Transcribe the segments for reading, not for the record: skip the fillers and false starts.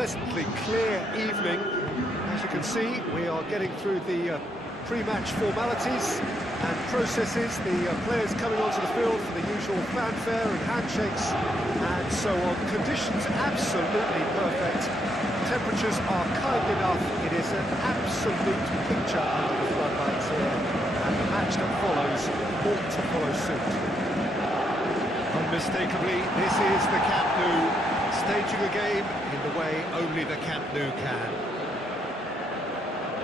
pleasantly clear evening. As you can see, we are getting through the pre-match formalities and processes, the players coming onto the field for the usual fanfare and handshakes and so on. Conditions absolutely perfect. Temperatures are kind enough. It is an absolute picture under the floodlights here, and the match that follows ought to follow suit. Unmistakably, this is the Camp Nou, staging a game in the way only the Camp Nou can.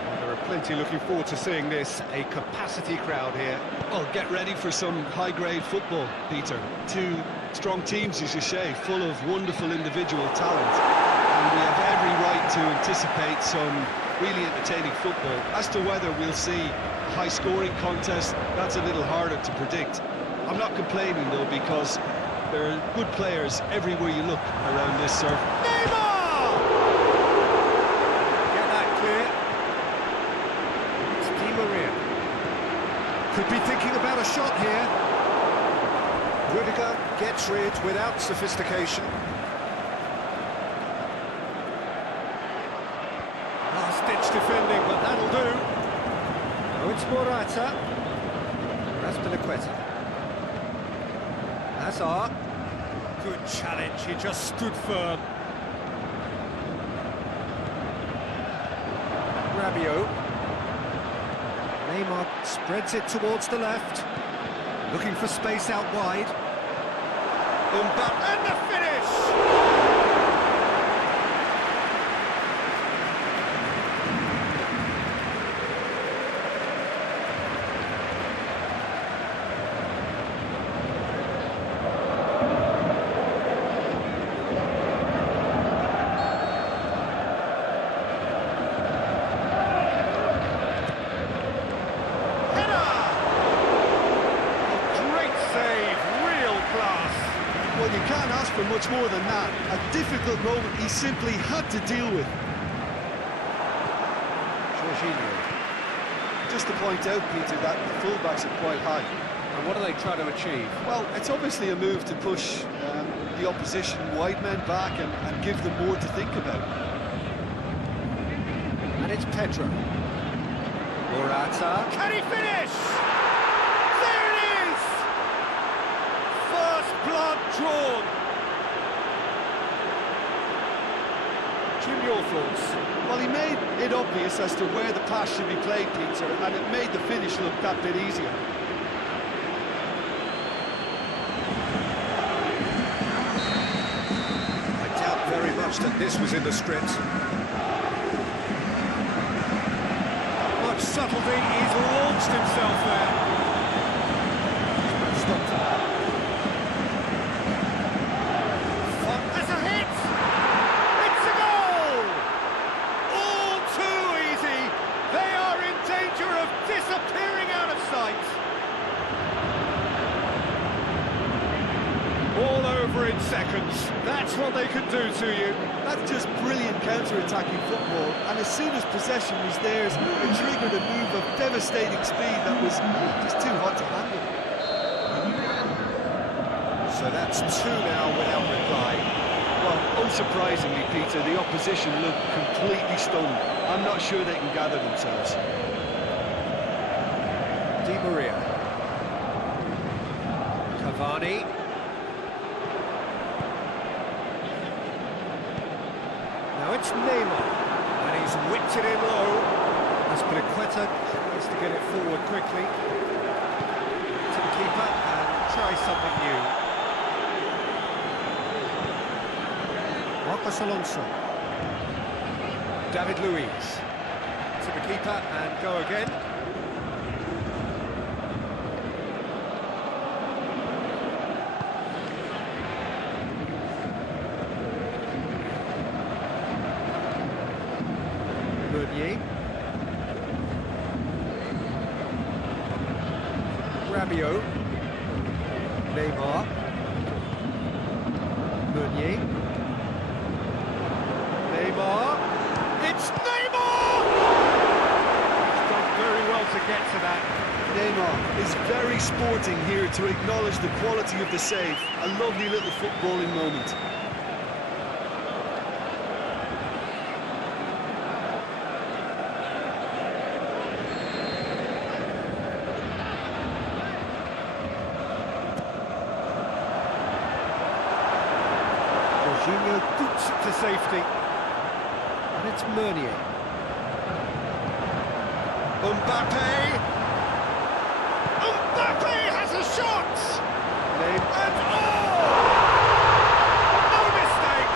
Well, there are plenty looking forward to seeing this, a capacity crowd here. Well, get ready for some high-grade football, Peter. Two strong teams, as you say, full of wonderful individual talent. And we have every right to anticipate some really entertaining football. As to whether we'll see a high-scoring contest, that's a little harder to predict. I'm not complaining, though, because there are good players everywhere you look around this surf. Neymar! Get that clear. It's Di Maria. Could be thinking about a shot here. Rudiger gets rid without sophistication. Last-ditch defending, but that'll do. Oh, it's Morata. Raspilicueta. Hazard. Good challenge, he just stood firm. Rabiot. Neymar spreads it towards the left. Looking for space out wide. Mbappe, and the finish! Well, you can't ask for much more than that. A difficult moment he simply had to deal with. Jorginho. Just to point out, Peter, that the fullbacks are quite high. And what are they trying to achieve? Well, it's obviously a move to push the opposition wide men back and give them more to think about. And it's Pedro. Morata. Can he finish? There it is! First blood drawn. Jim, your thoughts? Well, he made it obvious as to where the pass should be played, Peter, and it made the finish look that bit easier. I doubt very much that this was in the script. Much subtlety, he's launched himself there. Stopped it. That's a hit! It's a goal! All too easy. They are in danger of disappearing out of sight. All over in seconds. That's what they can do to you. That's just brilliant counter-attacking football, and as soon as possession was theirs, it triggered a move of devastating speed that was just too hot to handle. So that's two now without reply. Well, unsurprisingly, Peter, the opposition looked completely stunned. I'm not sure they can gather themselves. Di Maria. Cavani. Now it's Neymar, and he's whipped it in low. Raspilicueta tries to get it forward quickly. To the keeper, and try something new. Marcos Alonso. David Luiz. To the keeper, and go again. Meunier. Rabiot. Neymar. Meunier. Neymar. It's Neymar! He's done very well to get to that. Neymar is very sporting here to acknowledge the quality of the save. A lovely little footballing moment. safety. And it's Meunier. Mbappe! Mbappe has a shot! And no mistake!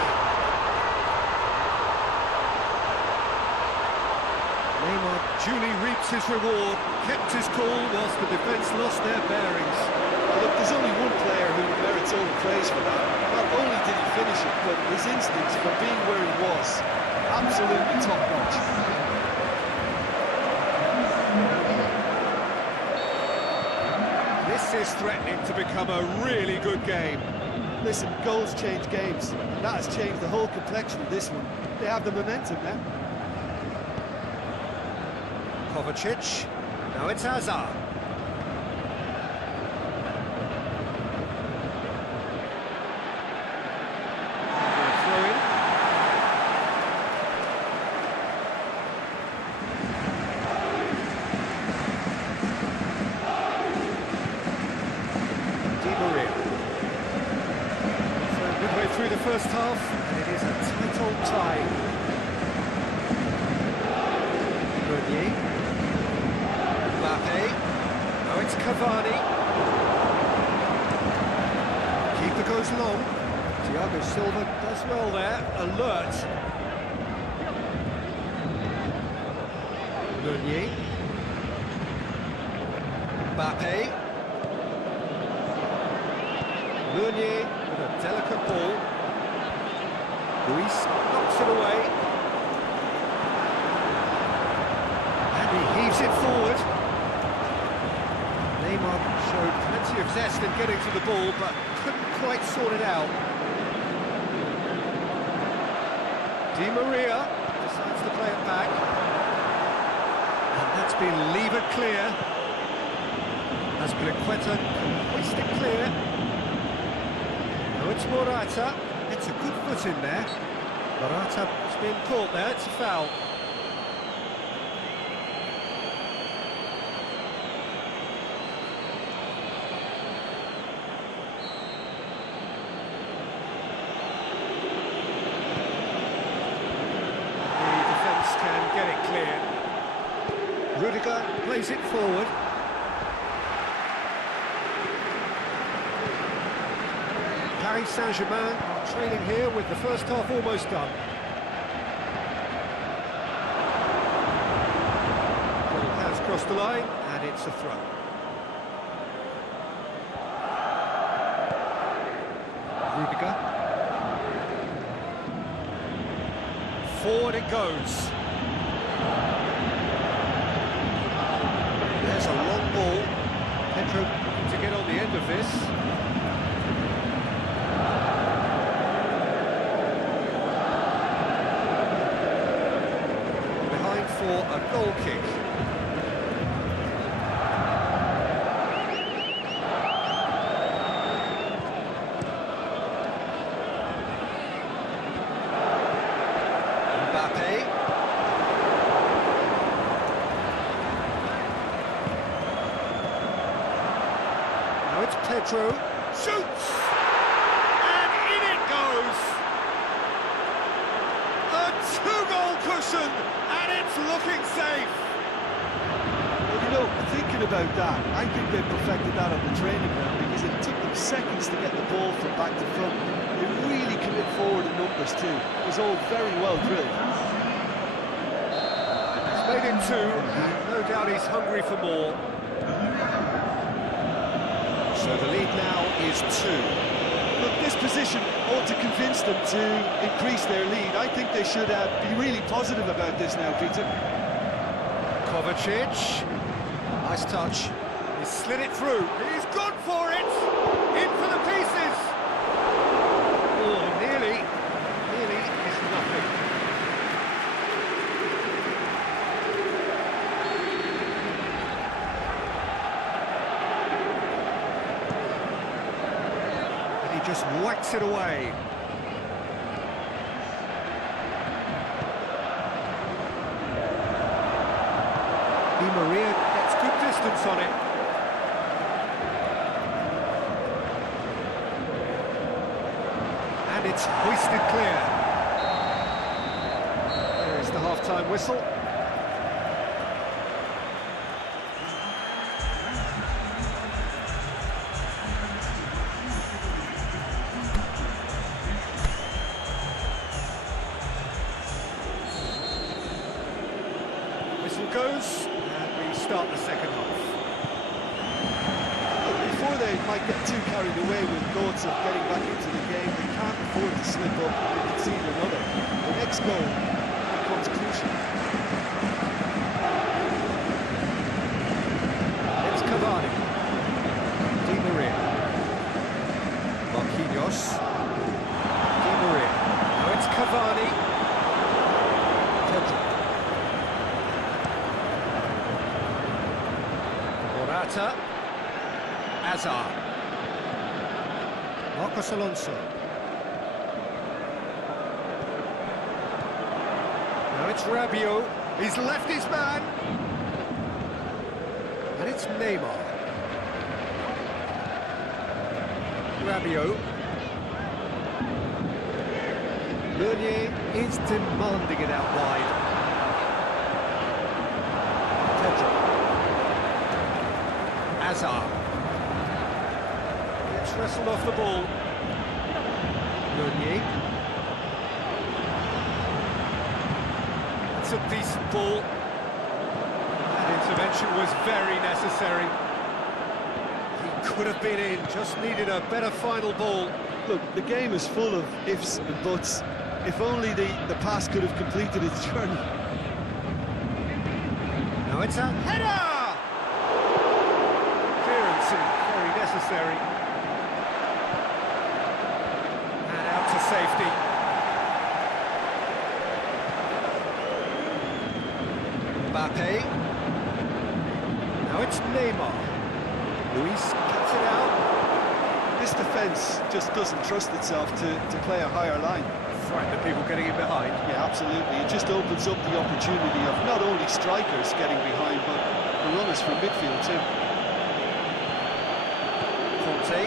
Neymar duly reaps his reward, kept his cool whilst the defence lost their bearings. Look, there's only one player who merits all the praise for that. Not only did he finish it, but his instincts for being where he was, absolutely top-notch. This is threatening to become a really good game. Listen, goals change games. That has changed the whole complexion of this one. They have the momentum now. Kovacic. Now it's Hazard. Throw in. Through the first half, and it is a tight old tie. Meunier. Mbappe. Now it's Cavani. Keeper goes long. Thiago Silva does well there. Alert. Meunier. Mbappe. Meunier with a delicate ball. Luis knocks it away. And he heaves it forward. Neymar showed plenty of zest in getting to the ball, but couldn't quite sort it out. Di Maria decides to play it back. And that's been levered clear. As Bliqueta can hoist it clear. Now it's Morata. It's a good foot in there. Morata's been caught there, it's a foul. The defence can get it clear. Rudiger plays it forward. Paris Saint-Germain are trailing here with the first half almost done. Ball has crossed the line, and it's a throw. Rudiger. Forward it goes. There's a long ball. Pedro looking to get on the end of this. For a goal kick. Mbappe. Now it's Pedro. Shoots! And in it goes! A two-goal cushion! And it's looking safe. Well, you know, thinking about that, I think they perfected that on the training ground because it took them seconds to get the ball from back to front. They really commit forward in numbers too. It was all very well drilled. He's made it two, and no doubt he's hungry for more. So the lead now is two. Look, this position ought to convince them to increase their lead. I think they should be really positive about this now, Peter. Kovacic. Nice touch. He slid it through. He's gone for it! In for the pieces! Oh, nearly is nothing. And he just whacks it away. Di Maria gets good distance on it. And it's hoisted clear. half-time whistle. Whistle goes, and we start the second half. Before they might get too carried away with thoughts of getting back into the game, they can't afford to slip up and concede another. The next goal becomes crucial. It's Cavani. Di Maria. Marquinhos. Di Maria. Now it's Cavani. Pedro. Morata. Hazard. Marcos Alonso. Now it's Rabiot. He's left his man. And it's Neymar. Rabiot. Meunier is demanding it out wide. Pedro. Hazard. It's wrestled off the ball. Meunier. That's a decent ball. That intervention was very necessary. He could have been in, just needed a better final ball. Look, the game is full of ifs and buts. If only the pass could have completed its journey. Now it's a header! Clearance and very necessary. And out to safety. Mbappe. Now it's Neymar. Luis cuts it out. This defence just doesn't trust itself to play a higher line. Frightened of people getting in behind. Yeah, absolutely. It just opens up the opportunity of not only strikers getting behind, but the runners from midfield too. Conte.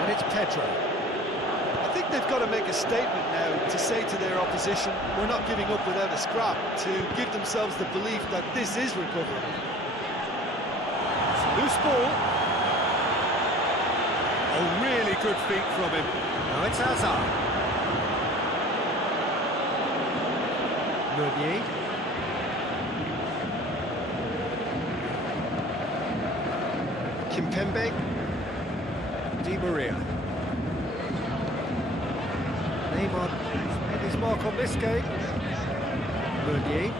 And it's Pedro. I think they've got to make a statement now to say to their opposition, we're not giving up without a scrap, to give themselves the belief that this is recoverable. It's a loose ball. Oh, really good feet from him. Now it's Hazard. Meunier. Kimpembe. Di Maria. Neymar has made his mark on this game. Meunier.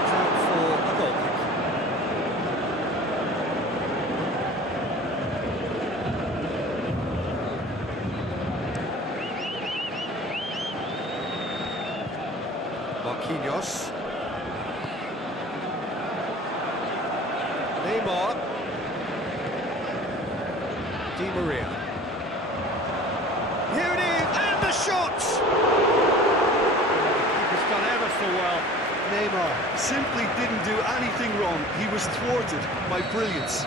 It's out for a goal kick. Marquinhos. Neymar. Di Maria. Here it is, and the shot! The keeper's done ever so well. Neymar simply didn't do anything wrong. He was thwarted by brilliance.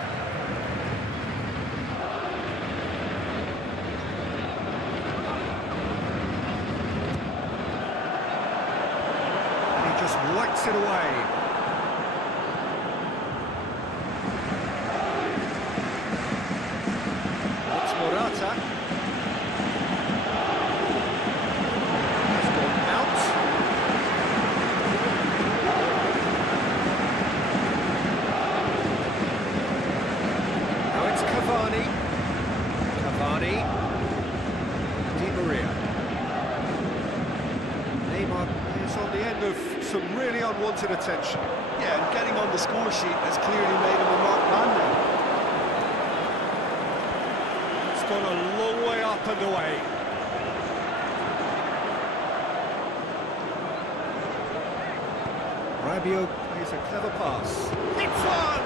And he just whacks it away. It's Morata. Has gone out. Now it's Cavani. Cavani. Di Maria. Neymar is on the end of some really unwanted attention. Yeah, and getting on the score sheet has clearly made him a marked man now. It's gone a long way up and away. Rabiot plays a clever pass. It's one!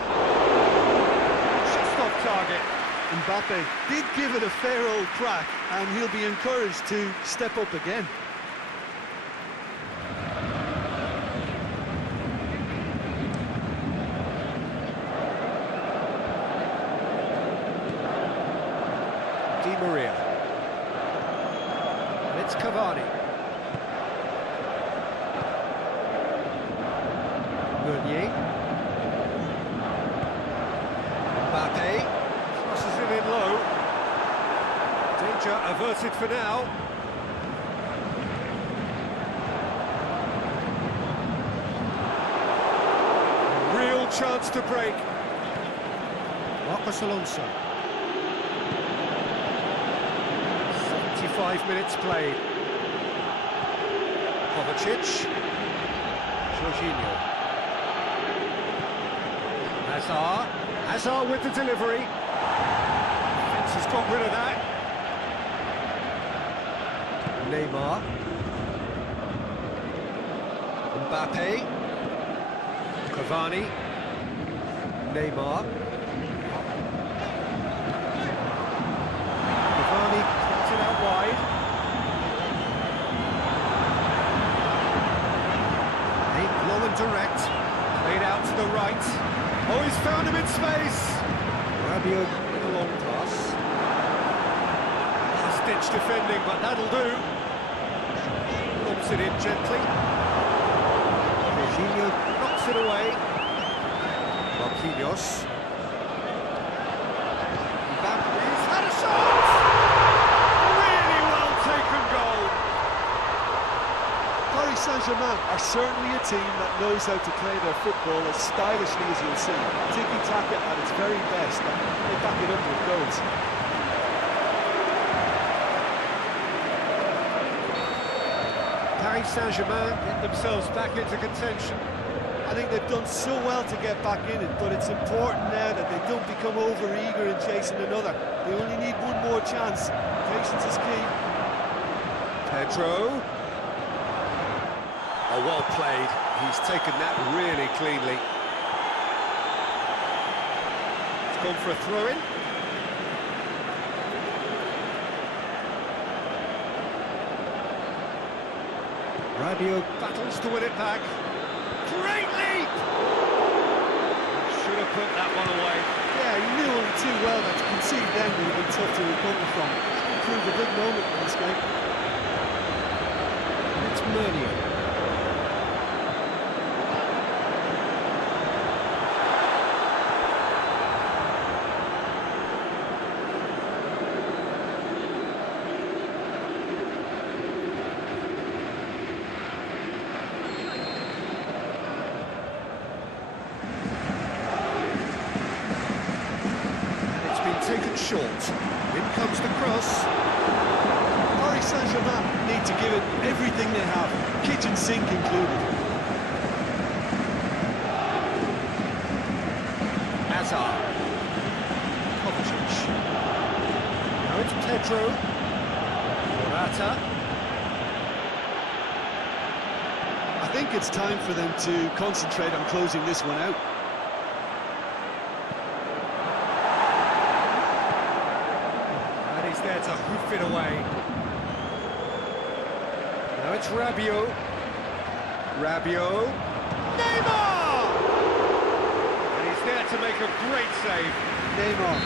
Just off target. Mbappe did give it a fair old crack, and he'll be encouraged to step up again. Di Maria. it's Cavani. Meunier. Mbappe. Crosses it in low. Danger averted for now. Real chance to break. Marcos Alonso. 75 minutes played. Kovacic. Jorginho. Hazard with the delivery. Defence has got rid of that. Neymar. Mbappe. Cavani. Neymar. Cavani cuts it out wide. Aimed long and direct. Played out to the right. Oh, he's found him in space. Rabiot with a long pass. Last-ditch defending, but that'll do. Lobs it in gently. Jorginho knocks it away. Marquinhos. Mbappe's had a shot! Really well taken goal. Paris Saint-Germain are certainly a team that knows how to play their football as stylishly as you'll see. Tiki-taka at its very best, and they back it up with goals. Paris Saint-Germain get themselves back into contention. I think they've done so well to get back in it, but it's important now that they don't become over-eager in chasing another. They only need one more chance. Patience is key. Pedro. Oh, well played. He's taken that really cleanly. It's gone for a throw-in. Rabiot battles to win it back. Great leap! Should have put that one away. Yeah, he knew only too well that to concede then would have been tough to recover from. It proved a big moment in this game. It's Meunier. Taken short. In comes the cross. Paris Saint-Germain need to give it everything they have, kitchen sink included. Hazard. Kovacic. Now it's Pedro. Morata. I think it's time for them to concentrate on closing this one out. There to hoof it away. Now it's Rabiot. Rabiot. Neymar! And he's there to make a great save. Neymar